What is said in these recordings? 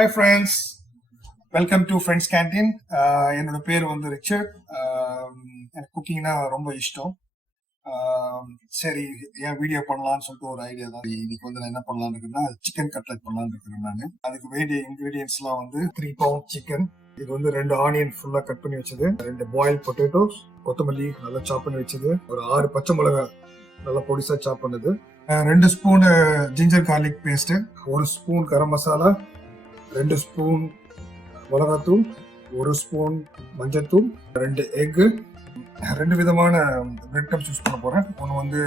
Hi friends, welcome to Friends Canteen. என்னோட பேர் வந்து ரிச்சர்ட். எனக்கு குக்கிங்னா ரொம்ப இஷ்டம். சரி ஏன் வீடியோ பண்ணலாம்னு சொல்லிட்டு ஒரு ஐடியா தான். இன்னைக்கு வந்து நான் என்ன பண்ணலாம்னு இருக்குன்னா சிக்கன் கட்லெட் பண்ணலாம்னு இருக்கிறேன். நான் அதுக்கு வேண்டிய இன்கிரீடியன்ஸ்லாம் வந்து 3 பவுண்ட் சிக்கன், இது வந்து 2 ஆனியன் ஃபுல்லா கட் பண்ணி வச்சது, 2 பாயில் பொட்டேட்டோஸ், கொத்தமல்லி நல்லா சாப் பண்ணி வச்சது, ஒரு 6 பச்சை மிளகாய் நல்லா பொடிசா சாப் பண்ணது, 2 spoon ginger garlic paste, 1 spoon garam masala, 2 spoon மிளகாத்தூள், 1 ஸ்பூன் மஞ்சத்தூள், 2 எக்கு, 2 விதமான பிரெட் க்ரம்ஸ் யூஸ் பண்ண போறேன். ஒன்று வந்து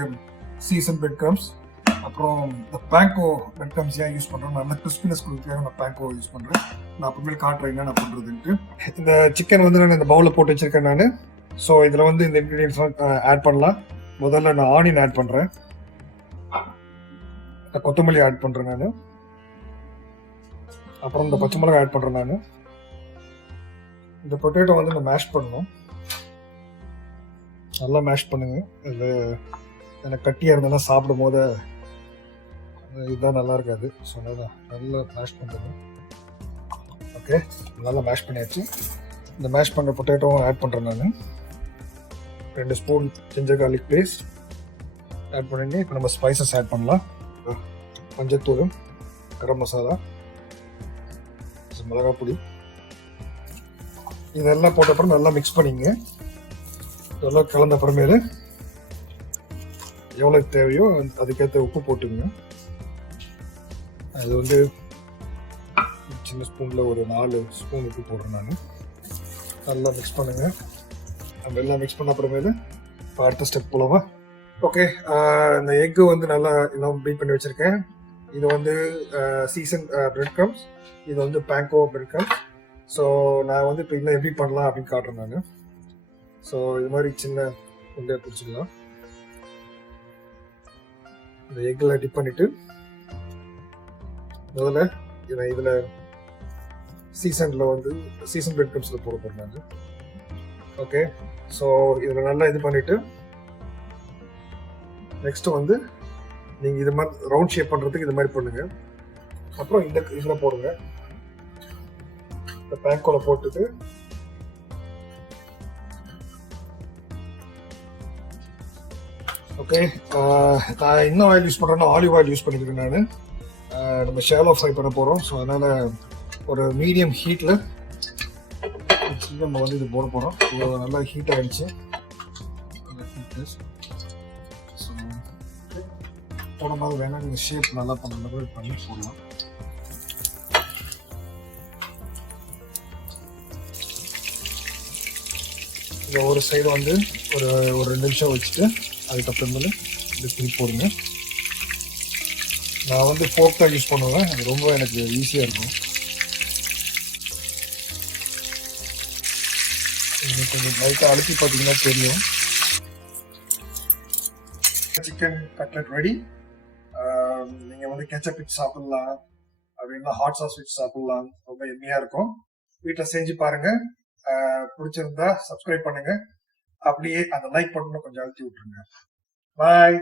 சீசன் பிரெட் க்ரம்ஸ், அப்புறம் பேங்கோ பிரெட் க்ரம்ஸ் ஏன் யூஸ் பண்றேன், நல்ல கிறிஸ்பினஸ் கொடுக்க நான் பேங்கோ யூஸ் பண்றேன். நான் அப்புறமேல் காட்டுறேன் என்ன நான் பண்றதுன்ட்டு. இந்த சிக்கன் வந்து நான் இந்த பவுலில் போட்டு வச்சிருக்கேன் நான். ஸோ இதில் வந்து இந்த இன்க்ரீடியன்ஸ்லாம் ஆட் பண்ணலாம். முதல்ல நான் ஆனியன் ஆட் பண்றேன், கொத்தமல்லி ஆட் பண்றேன் நான், அப்புறம் இந்த பச்சை மிளகாய் ஆட் பண்றேன் நான். இந்த பொட்டேட்டோ வந்து நான் மேஷ் பண்ணணும், நல்லா மேஷ் பண்ணுங்க. இது எனக்கு கட்டியாக இருந்தேன்னா சாப்பிடும் போது இதுதான் நல்லா இருக்காது. ஸோ நல்லா மேஷ் பண்ணுறேன். ஓகே, நல்லா மேஷ் பண்ணியாச்சு. இந்த மேஷ் பண்ணுற பொட்டேட்டோவும் ஆட் பண்ணுறேன் நான். 2 spoon ginger garlic paste add பண்ணி இப்போ நம்ம ஸ்பைசஸ் ஆட் பண்ணலாம். மஞ்சத்தூள், கரம் மசாலா, மிளகாய் பொடி, இதெல்லாம் போட்ட அப்புறம் நல்லா மிக்ஸ் பண்ணிங்க. இதெல்லாம் கலந்த அப்புறமேல எவ்வளோ தேவையோ அதுக்கேற்ற உப்பு போட்டுங்க. அது வந்து சின்ன ஸ்பூனில் ஒரு 4 ஸ்பூன் உப்பு போடுறேன் நான். நல்லா மிக்ஸ் பண்ணுங்க. நம்ம எல்லாம் மிக்ஸ் பண்ண அப்புறமேல இப்போ அடுத்த ஸ்டெப் போலவா. ஓகே, இந்த எக்கு வந்து நல்லா எல்லாம் பீட் பண்ணி வச்சுருக்கேன். இது வந்து சீசன் பிரெட் க்ரம்ஸ், இது வந்து பேங்கோ பிரெட் க்ரம்ஸ். ஸோ நான் வந்து இப்போ இன்னும் எப்படி பண்ணலாம் அப்படின்னு காட்டுறேன் நான். ஸோ இது மாதிரி சின்ன உண்டையை பிடிச்சிக்கலாம். இந்த எக்கில் டிப் பண்ணிட்டு முதல்ல இதில் சீசனில் வந்து சீசன் பிரெட் க்ரம்ஸில் போட போகிறேன் நான். ஓகே, ஸோ இதில் நல்லா இது பண்ணிவிட்டு நெக்ஸ்ட்டு வந்து நீங்கள் இது மாதிரி ரவுண்ட் ஷேப் பண்ணுறதுக்கு இது மாதிரி பண்ணுங்கள். அப்புறம் இந்த இதில் போடுங்க, இந்த பேங்கோவில் போட்டுட்டு ஓகே. நான் இன்னும் ஆயில் யூஸ் பண்ணுறேன்னா ஆலிவ் ஆயில் யூஸ் பண்ணிக்கிறேன் நான். நம்ம ஷாலோ ஃப்ரை பண்ண போகிறோம். ஸோ அதனால் ஒரு மீடியம் ஹீட்டில் நம்ம வந்து இது போட போகிறோம். இது நல்லா ஹீட் ஆகிடுச்சு. ஸோ போடும்போது வேணால் நீங்கள் ஷேப் நல்லா பண்ணுற மாதிரி பண்ணி போடலாம். இந்த ஒரு சைடு வந்து ஒரு 2 நிமிஷம் வச்சுட்டு அதுக்கப்புறமேல இது திருப்பி போடுங்க. நான் வந்து ஃபோர்க் தான் யூஸ் பண்ணுவேன், அது ரொம்ப எனக்கு ஈஸியாக இருக்கும். கொஞ்சம் லைட்டாக அழுத்தி பார்த்தீங்கன்னா தெரியும். Chicken cutlet ready. நீங்கள் வந்து கெச்சப் வச்சு சாப்பிட்லாம், அப்படின்னா ஹாட் சாஸ் வச்சு சாப்பிட்லாம். ரொம்ப எம்மியாக இருக்கும். வீட்டில் செஞ்சு பாருங்கள். பிடிச்சிருந்தா சப்ஸ்கிரைப் பண்ணுங்க, அப்படியே அந்த லைக் பண்ணணும் கொஞ்சம் அழுத்தி விட்டுருங்க. பாய்.